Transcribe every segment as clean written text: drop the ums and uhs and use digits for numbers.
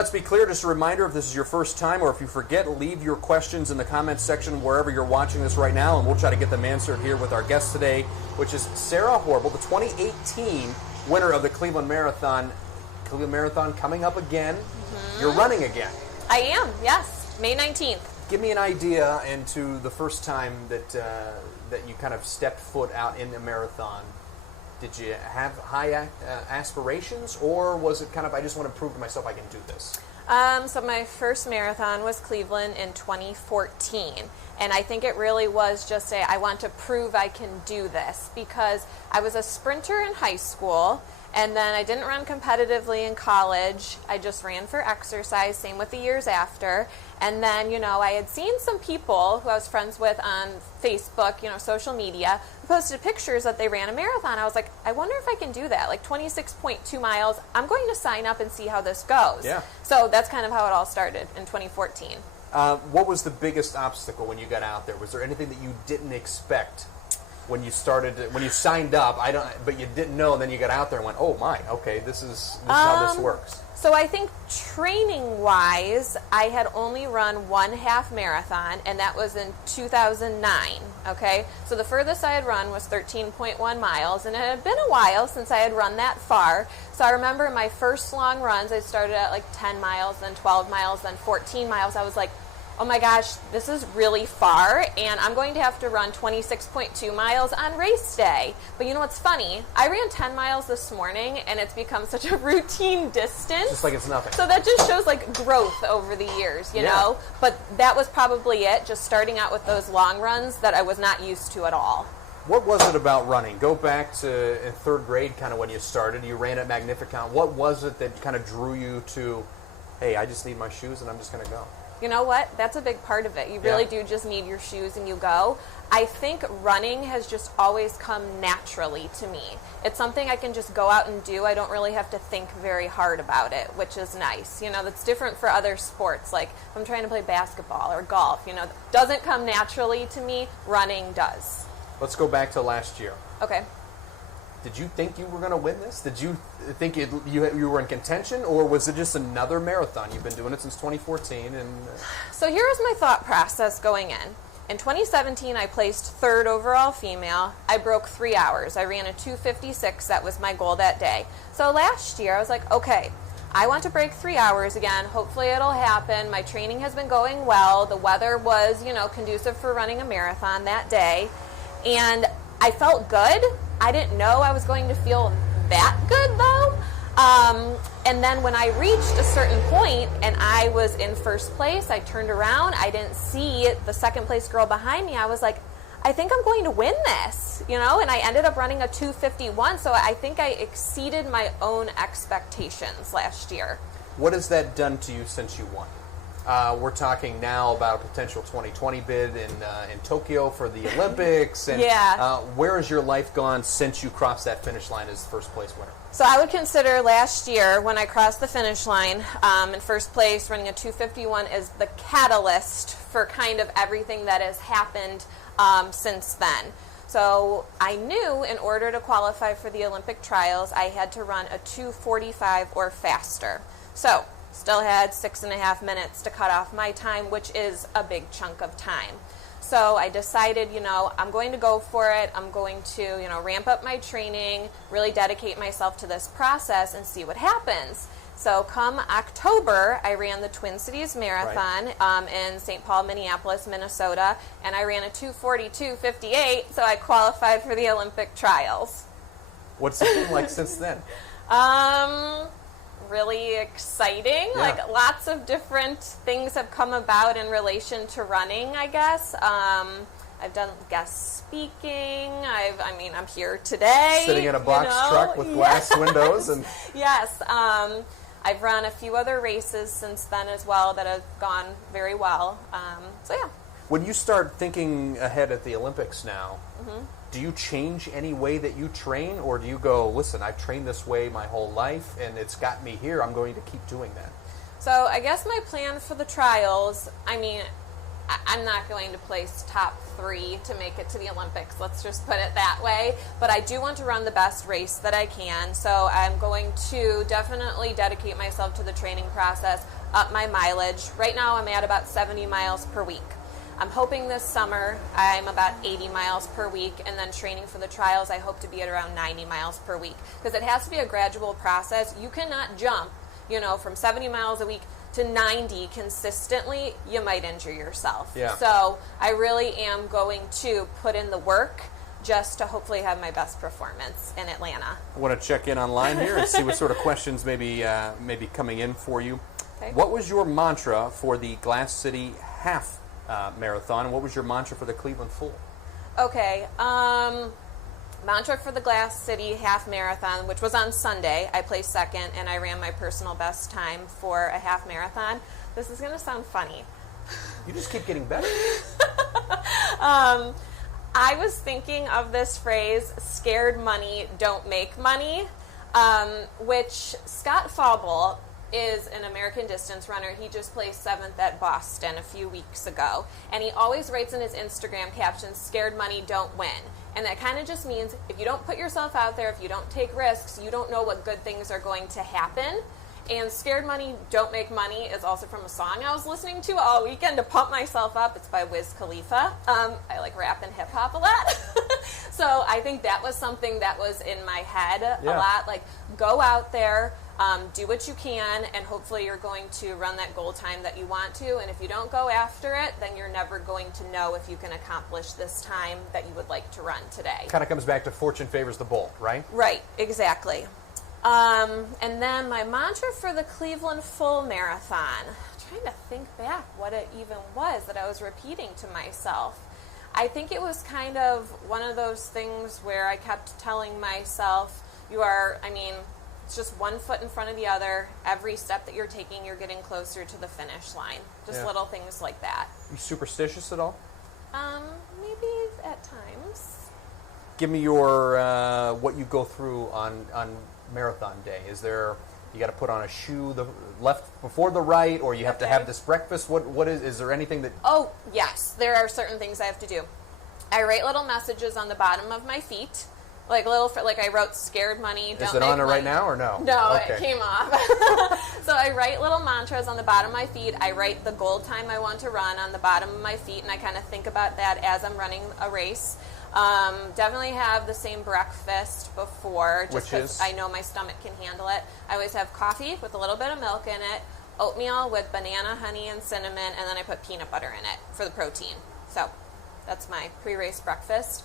Let's be clear, just a reminder, if this is your first time or if you forget, leave your questions in the comments section wherever you're watching this right now, and we'll try to get them answered here with our guest today, which is Sarah Horbol, the 2018 winner of the Cleveland Marathon. Cleveland Marathon coming up again. Mm-hmm. You're running again. I am, yes. May 19th. Give me an idea into the first time that you kind of stepped foot out in a marathon. Did you have high aspirations, or was it kind of, I just want to prove to myself I can do this? So my first marathon was Cleveland in 2014, and I think it really was just I want to prove I can do this, because I was a sprinter in high school, and then I didn't run competitively in college. I just ran for exercise, same with the years after. And then, I had seen some people who I was friends with on Facebook, social media, who posted pictures that they ran a marathon. I was like, I wonder if I can do that, like 26.2 miles. I'm going to sign up and see how this goes. Yeah. So that's kind of how it all started in 2014. What was the biggest obstacle when you got out there? Was there anything that you didn't expect when you started, when you signed up, but you didn't know, and then you got out there and went, oh my, okay, this is how this works? So I think training-wise, I had only run one half marathon, and that was in 2009, okay? So the furthest I had run was 13.1 miles, and it had been a while since I had run that far. So I remember my first long runs, I started at like 10 miles, then 12 miles, then 14 miles. I was like, oh my gosh, this is really far, and I'm going to have to run 26.2 miles on race day. But you know what's funny? I ran 10 miles this morning, and it's become such a routine distance. Just like it's nothing. So that just shows like growth over the years, you know? But that was probably it, just starting out with those long runs that I was not used to at all. What was it about running? Go back to in third grade kind of when you started. You ran at Magnificon. What was it that kind of drew you to, hey, I just need my shoes and I'm just going to go? You know what? That's a big part of it. You really do just need your shoes and you go. I think running has just always come naturally to me. It's something I can just go out and do. I don't really have to think very hard about it, which is nice. That's different for other sports. Like if I'm trying to play basketball or golf, it doesn't come naturally to me. Running does. Let's go back to last year. Okay. Did you think you were going to win this? Did you think you were in contention, or was it just another marathon? You've been doing it since 2014. So here's my thought process going in. In 2017, I placed third overall female. I broke 3 hours. I ran a 2:56. That was my goal that day. So last year, I was like, okay, I want to break 3 hours again. Hopefully it'll happen. My training has been going well. The weather was, conducive for running a marathon that day. And I felt good. I didn't know I was going to feel that good, though. And then when I reached a certain point and I was in first place, I turned around. I didn't see the second place girl behind me. I was like, I think I'm going to win this, and I ended up running a 2:51. So I think I exceeded my own expectations last year. What has that done to you since you won? We're talking now about a potential 2020 bid in Tokyo for the Olympics. And where has your life gone since you crossed that finish line as the first place winner? So I would consider last year when I crossed the finish line in first place, running a 2:51 is the catalyst for kind of everything that has happened since then. So I knew in order to qualify for the Olympic trials, I had to run a 2:45 or faster. So still had 6.5 minutes to cut off my time, which is a big chunk of time. So I decided, I'm going to go for it. I'm going to, ramp up my training, really dedicate myself to this process and see what happens. So come October, I ran the Twin Cities Marathon in St. Paul, Minneapolis, Minnesota, and I ran a 2:42.58, so I qualified for the Olympic trials. What's it been like since then? Really exciting. Like lots of different things have come about in relation to running, I guess. I've done guest speaking. I'm here today. Sitting in a box truck with glass windows. And yes. I've run a few other races since then as well that have gone very well. When you start thinking ahead at the Olympics now, do you change any way that you train, or do you go, listen, I've trained this way my whole life and it's got me here, I'm going to keep doing that? So I guess my plan for the trials, I'm not going to place top 3 to make it to the Olympics. Let's just put it that way. But I do want to run the best race that I can. So I'm going to definitely dedicate myself to the training process, up my mileage. Right now I'm at about 70 miles per week. I'm hoping this summer I'm about 80 miles per week, and then training for the trials I hope to be at around 90 miles per week, because it has to be a gradual process. You cannot jump, from 70 miles a week to 90 consistently. You might injure yourself. Yeah. So I really am going to put in the work just to hopefully have my best performance in Atlanta. I want to check in online here and see what sort of questions maybe coming in for you. Okay. What was your mantra for the Glass City half marathon, and what was your mantra for the Cleveland full? Okay. Mantra for the Glass City half marathon, which was on Sunday. I placed second, and I ran my personal best time for a half marathon. This is going to sound funny. You just keep getting better. I was thinking of this phrase, scared money don't make money, which Scott Horbol is an American distance runner. He just placed 7th at Boston a few weeks ago. And he always writes in his Instagram captions, scared money don't win. And that kind of just means if you don't put yourself out there, if you don't take risks, you don't know what good things are going to happen. And scared money don't make money is also from a song I was listening to all weekend to pump myself up. It's by Wiz Khalifa. I like rap and hip hop a lot. So I think that was something that was in my head a lot. Like, go out there, do what you can, and hopefully you're going to run that goal time that you want to. And if you don't go after it, then you're never going to know if you can accomplish this time that you would like to run today. Kind of comes back to fortune favors the bold, right? Right, exactly. And then my mantra for the Cleveland full marathon, I'm trying to think back what it even was that I was repeating to myself. I think it was kind of one of those things where I kept telling myself, it's just one foot in front of the other. Every step that you're taking, you're getting closer to the finish line. Just little things like that. You superstitious at all? Maybe at times. Give me your what you go through on marathon day. Is there, you got to put on a shoe the left before the right, or you have to have this breakfast? What is there anything that? Oh yes, there are certain things I have to do. I write little messages on the bottom of my feet, like I wrote "scared money." Don't is it make on it money. right now or no? No, okay. It came off. So I write little mantras on the bottom of my feet. I write the goal time I want to run on the bottom of my feet, and I kind of think about that as I'm running a race. Definitely have the same breakfast before, just because I know my stomach can handle it. I always have coffee with a little bit of milk in it, oatmeal with banana, honey, and cinnamon, and then I put peanut butter in it for the protein. So that's my pre-race breakfast.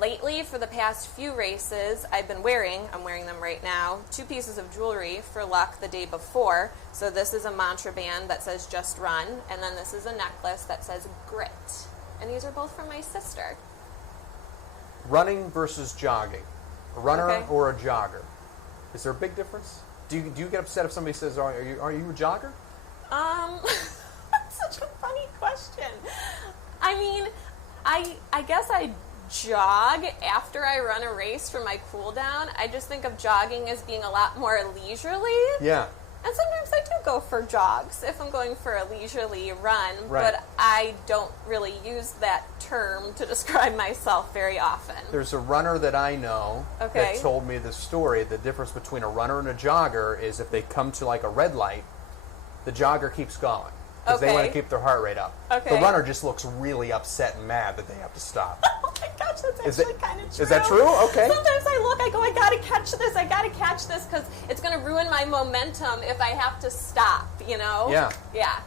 Lately, for the past few races, I'm wearing them right now, 2 pieces of jewelry for luck the day before. So this is a mantra band that says just run, and then this is a necklace that says grit. And these are both from my sister. Running versus jogging, a runner or a jogger. Is there a big difference? Do you get upset if somebody says, "Are you a jogger"? That's such a funny question. I mean, I guess I jog after I run a race for my cool down. I just think of jogging as being a lot more leisurely. Yeah. And sometimes I do go for jogs if I'm going for a leisurely run, right. But I don't really use that term to describe myself very often. There's a runner that I know that told me the story. The difference between a runner and a jogger is if they come to like a red light, the jogger keeps going because they want to keep their heart rate up. Okay. The runner just looks really upset and mad that they have to stop. Oh my gosh, that's actually kind of true. Is that true? Okay. Sometimes I go, I gotta catch this because it's gonna ruin my momentum if I have to stop, Yeah. Yeah.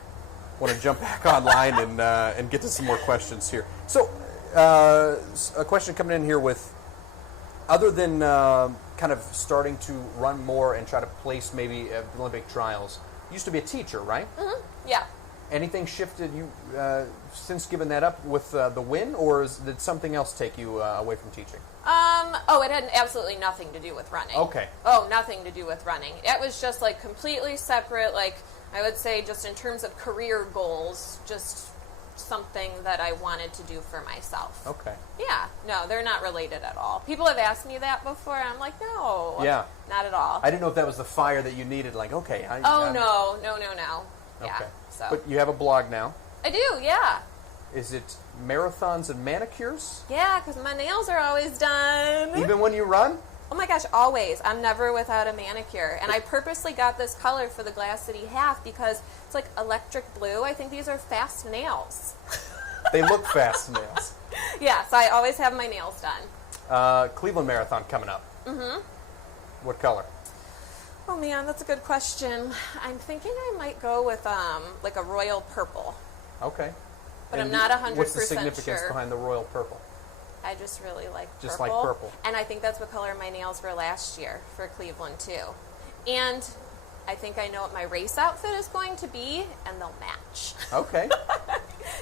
Want to jump back online and get to some more questions here. So, a question coming in here with, other than kind of starting to run more and try to place maybe at Olympic trials, you used to be a teacher, right? Mm-hmm. Yeah. Anything shifted you since giving that up with the win, or did something else take you away from teaching? It had absolutely nothing to do with running. Okay. Oh, nothing to do with running. It was just like completely separate, like I would say just in terms of career goals, just something that I wanted to do for myself. Okay. Yeah. No, they're not related at all. People have asked me that before, and I'm like, no. Yeah. Not at all. I didn't know if that was the fire that you needed, like, okay. No. Okay. Yeah. So. But you have a blog now. I do, yeah. Is it marathons and manicures? Yeah, because my nails are always done. Even when you run? Oh my gosh, always. I'm never without a manicure. And I purposely got this color for the Glass City half because it's like electric blue. I think these are fast nails. They look fast nails. Yeah, so I always have my nails done. Cleveland Marathon coming up. Mm-hmm. What color? Oh man, that's a good question. I'm thinking I might go with like a royal purple. Okay. But And I'm not 100% what's the significance sure. behind the royal purple? I just really like purple. Just like purple. And I think that's what color my nails were last year for Cleveland too. And I think I know what my race outfit is going to be, and they'll match. Okay.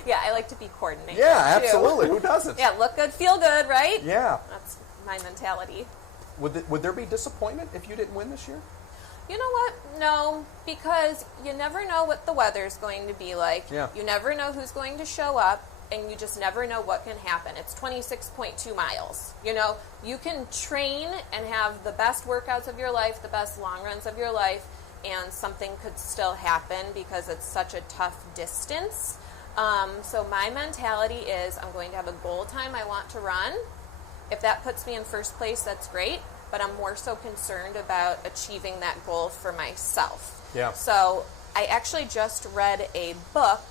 Yeah, I like to be coordinated. Yeah, too. absolutely. Who doesn't? Yeah, look good, feel good, right? Yeah. That's my mentality. Would there be disappointment if you didn't win this year? You know what? No, because you never know what the weather's going to be like. Yeah. You never know who's going to show up, and you just never know what can happen. It's 26.2 miles. You know, you can train and have the best workouts of your life, the best long runs of your life, and something could still happen because it's such a tough distance. So my mentality is I'm going to have a goal time I want to run. If that puts me in first place, that's great. But I'm more so concerned about achieving that goal for myself. Yeah. So I actually just read a book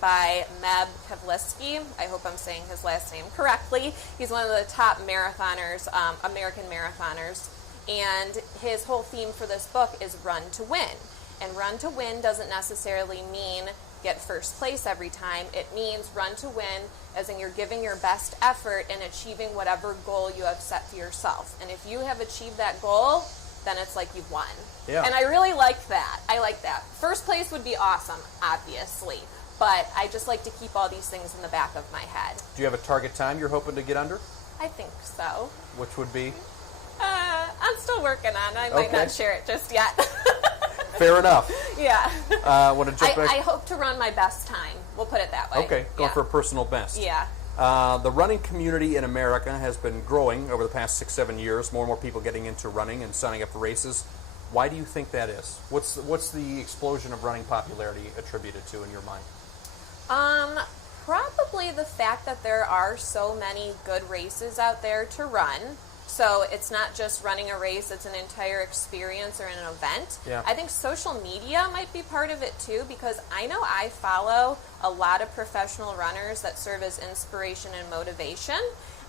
by Meb Kavliski. I hope I'm saying his last name correctly. He's one of the top marathoners, American marathoners. And his whole theme for this book is run to win. And run to win doesn't necessarily mean get first place every time. It means run to win as in you're giving your best effort in achieving whatever goal you have set for yourself. And if you have achieved that goal, then it's like you've won. Yeah. And I really like that. I like that. First place would be awesome, obviously. But I just like to keep all these things in the back of my head. Do you have a target time you're hoping to get under? I think so. Which would be? I'm still working on it. I might not share it just yet. Fair enough. Yeah. Want to jump back? I hope to run my best time. We'll put it that way. Okay, going Yeah. for a personal best. Yeah. The running community in America has been growing over the past 6-7 years. More and more people getting into running and signing up for races. Why do you think that is? What's the explosion of running popularity attributed to in your mind? Probably the fact that there are so many good races out there to run. So it's not just running a race, it's an entire experience or an event. Yeah. I think social media might be part of it too, because I know I follow a lot of professional runners that serve as inspiration and motivation.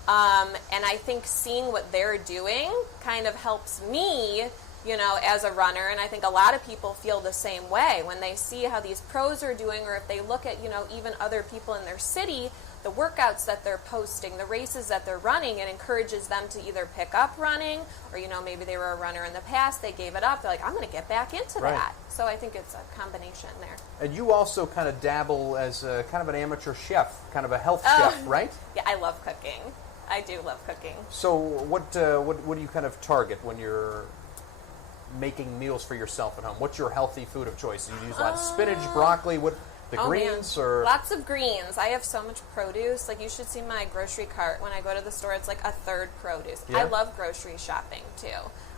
And I think seeing what they're doing kind of helps me, you know, as a runner. And I think a lot of people feel the same way when they see how these pros are doing, or if they look at, you know, even other people in their city, the workouts that they're posting, the races that they're running, it encourages them to either pick up running, or, you know, maybe they were a runner in the past, they gave it up, they're like, I'm going to get back into Right. that. So I think it's a combination there. And you also kind of dabble as a, kind of an amateur chef, kind of a health chef, right? Yeah, I love cooking. I do love cooking. So what do you kind of target when you're making meals for yourself at home? What's your healthy food of choice? Do you use a lot of spinach, broccoli, greens, man. or Lots of greens. I have so much produce. Like, you should see my grocery cart when I go to the store. It's like a third produce. Yeah. I love grocery shopping too.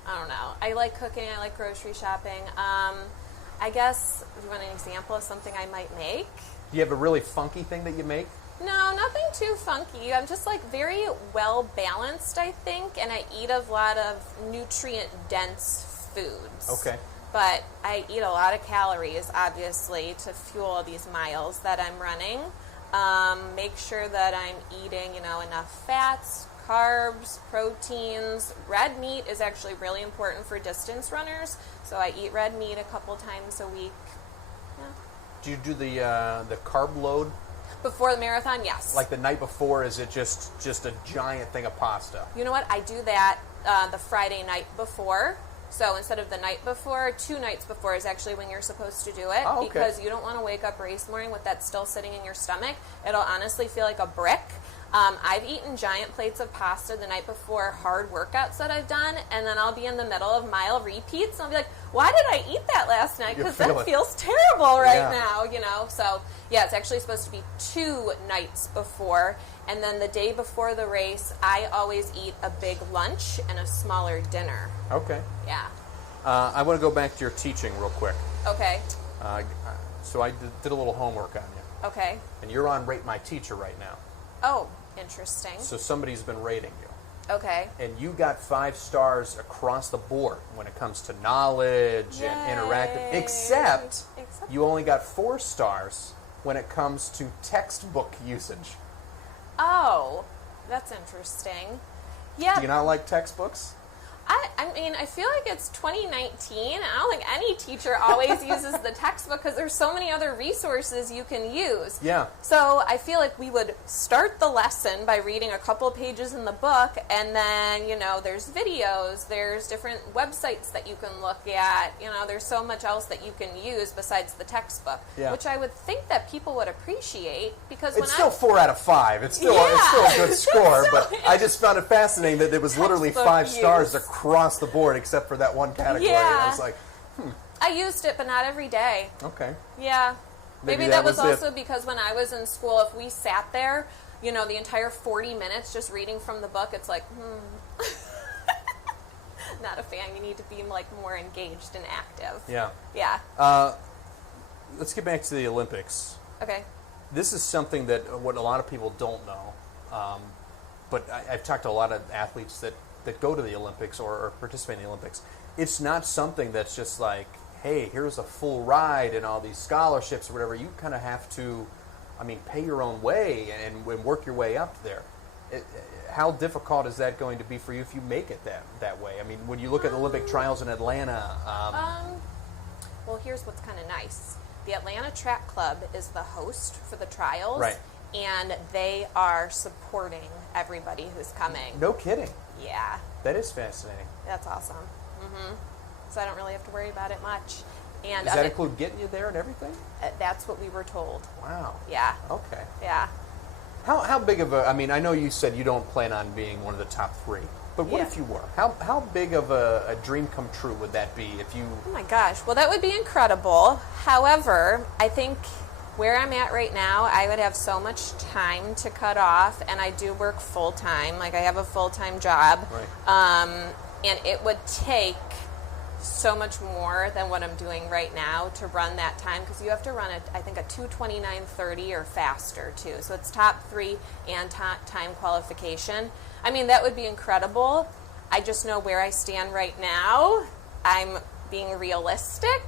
I don't know. I like cooking. I like grocery shopping. I guess if you want an example of something I might make. do you have a really funky thing that you make? No, nothing too funky. I'm just like very well balanced, I think, and I eat a lot of nutrient dense foods. Okay. But I eat a lot of calories, obviously, to fuel these miles that I'm running. Make sure that I'm eating, you know, enough fats, carbs, proteins. Red meat is actually really important for distance runners, so I eat red meat a couple times a week. Yeah. Do you do the carb load? Before the marathon, yes. Like the night before, is it just a giant thing of pasta? You know what? I do that the Friday night before. So instead of the night before, 2 nights before is actually when you're supposed to do it. Oh, okay. Because you don't want to wake up race morning with that still sitting in your stomach. It'll honestly feel like a brick. I've eaten giant plates of pasta the night before hard workouts that I've done, and then I'll be in the middle of mile repeats, and I'll be like, why did I eat that last night? Because that feels terrible right now, you know? So, yeah, it's actually supposed to be 2 nights before, and then the day before the race, I always eat a big lunch and a smaller dinner. Okay. Yeah. I want to go back to your teaching real quick. Okay. So I did a little homework on you. Okay. And you're on Rate My Teacher right now. Oh, interesting. So somebody's been rating you. Okay. And you got 5 stars across the board when it comes to knowledge Yay. and interactive, except you only got 4 stars when it comes to textbook usage. Oh, that's interesting. Yeah. Do you not like textbooks? I mean, I feel like it's 2019. I don't think any teacher always uses the textbook because there's so many other resources you can use. Yeah. So I feel like we would start the lesson by reading a couple pages in the book, and then, you know, there's videos, there's different websites that you can look at, you know, there's so much else that you can use besides the textbook, Yeah. which I would think that people would appreciate because It's still 4 out of 5. It's still a good score, but I just found it fascinating that it was literally Textbook 5 stars use. across the board except for that one category. Yeah. I was like, I used it, but not every day. okay. Yeah. Maybe Maybe that that was was it. also because when I was in school, if we sat there, you know, the entire 40 minutes just reading from the book, it's like, not a fan. You need to be like more engaged and active. Yeah. Yeah. Let's get back to the Olympics. Okay. This is something that what a lot of people don't know, but I've talked to a lot of athletes that go to the Olympics or participate in the Olympics. It's not something that's just like, hey, here's a full ride and all these scholarships or whatever. You kind of have to, I mean, pay your own way and work your way up there. How difficult is that going to be for you if you make it that way? I mean, when you look at the Olympic trials in Atlanta. Well, here's what's kind of nice. The Atlanta Track Club is the host for the trials. Right. And they are supporting everybody who's coming. No kidding. Yeah. That is fascinating. That's awesome. So I don't really have to worry about it much. And Does that include getting you there and everything? That's what we were told. Wow. Yeah. Okay. Yeah. How big of a, I mean, I know you said you don't plan on being one of the top 3, but what Yeah. if you were? How big of a dream come true would that be if you... Oh my gosh. Well, that would be incredible. However, I think where I'm at right now, I would have so much time to cut off, and I do work full time. Like I have a full-time job. Right. And it would take so much more than what I'm doing right now to run that time, because you have to run I think a 2:29:30 or faster too. So it's top 3 and time qualification. I mean, that would be incredible. I just know where I stand right now. I'm being realistic,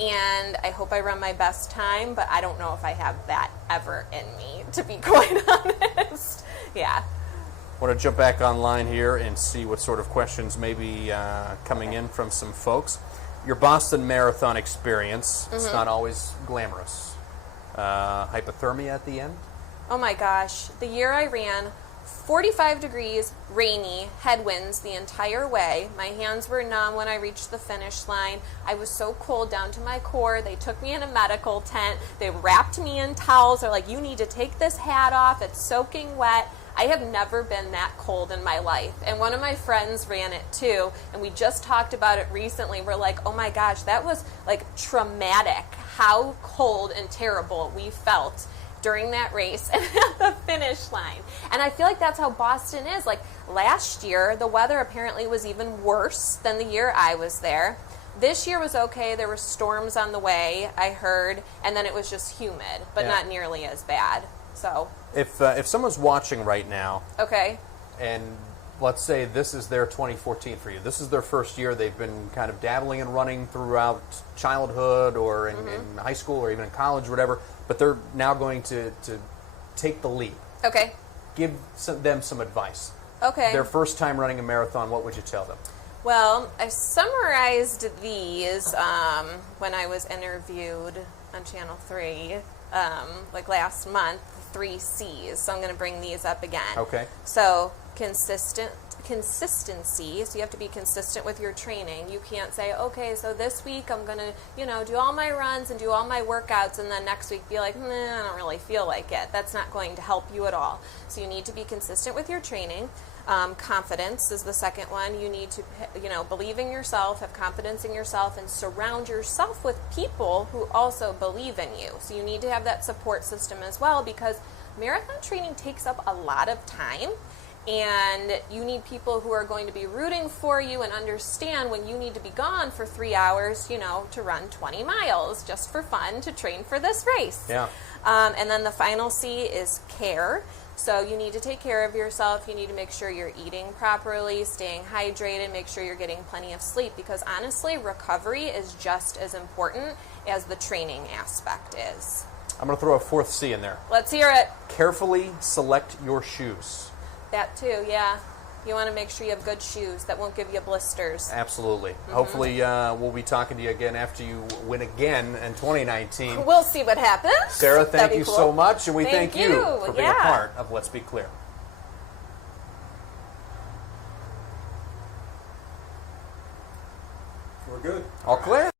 and I hope I run my best time, but I don't know if I have that ever in me, to be quite honest. Yeah. I want to jump back online here and see what sort of questions may be coming in from some folks. Your Boston Marathon experience, it's not always glamorous. Hypothermia at the end? Oh my gosh. The year I ran, 45 degrees, rainy, headwinds the entire way. My hands were numb when I reached the finish line. I was so cold down to my core. They took me in a medical tent. They wrapped me in towels. They're like, you need to take this hat off. It's soaking wet. I have never been that cold in my life. And one of my friends ran it too, and we just talked about it recently. We're like, oh my gosh, that was like traumatic, how cold and terrible we felt during that race and at the finish line. And I feel like that's how Boston is. Like last year, the weather apparently was even worse than the year I was there. This year was okay. There were storms on the way, I heard, and then it was just humid, but not nearly as bad. So if someone's watching right now, okay, and let's say this is their 2014 for you, this is their first year, they've been kind of dabbling and running throughout childhood or in high school or even in college or whatever, but they're now going to take the leap. Okay. Give them some advice. Okay. Their first time running a marathon, what would you tell them? Well, I summarized these when I was interviewed on Channel 3 like last month, 3 C's. So I'm going to bring these up again. Okay. So consistency. So you have to be consistent with your training. You can't say, okay, so this week I'm going to, do all my runs and do all my workouts, and then next week be like, nah, I don't really feel like it. That's not going to help you at all. So you need to be consistent with your training. Confidence is the second one. You need to, believe in yourself, have confidence in yourself, and surround yourself with people who also believe in you. So you need to have that support system as well, because marathon training takes up a lot of time. And you need people who are going to be rooting for you and understand when you need to be gone for 3 hours, you know, to run 20 miles just for fun to train for this race. Yeah. And then the final C is care. So you need to take care of yourself. You need to make sure you're eating properly, staying hydrated, make sure you're getting plenty of sleep, because honestly, recovery is just as important as the training aspect is. I'm going to throw a fourth C in there. Let's hear it. Carefully select your shoes. That too, yeah. You want to make sure you have good shoes that won't give you blisters. Absolutely. Hopefully we'll be talking to you again after you win again in 2019. We'll see what happens. Sarah, thank That'd be you cool. so much, and we thank you for being a Yeah. part of Let's Be Clear. We're good. All clear?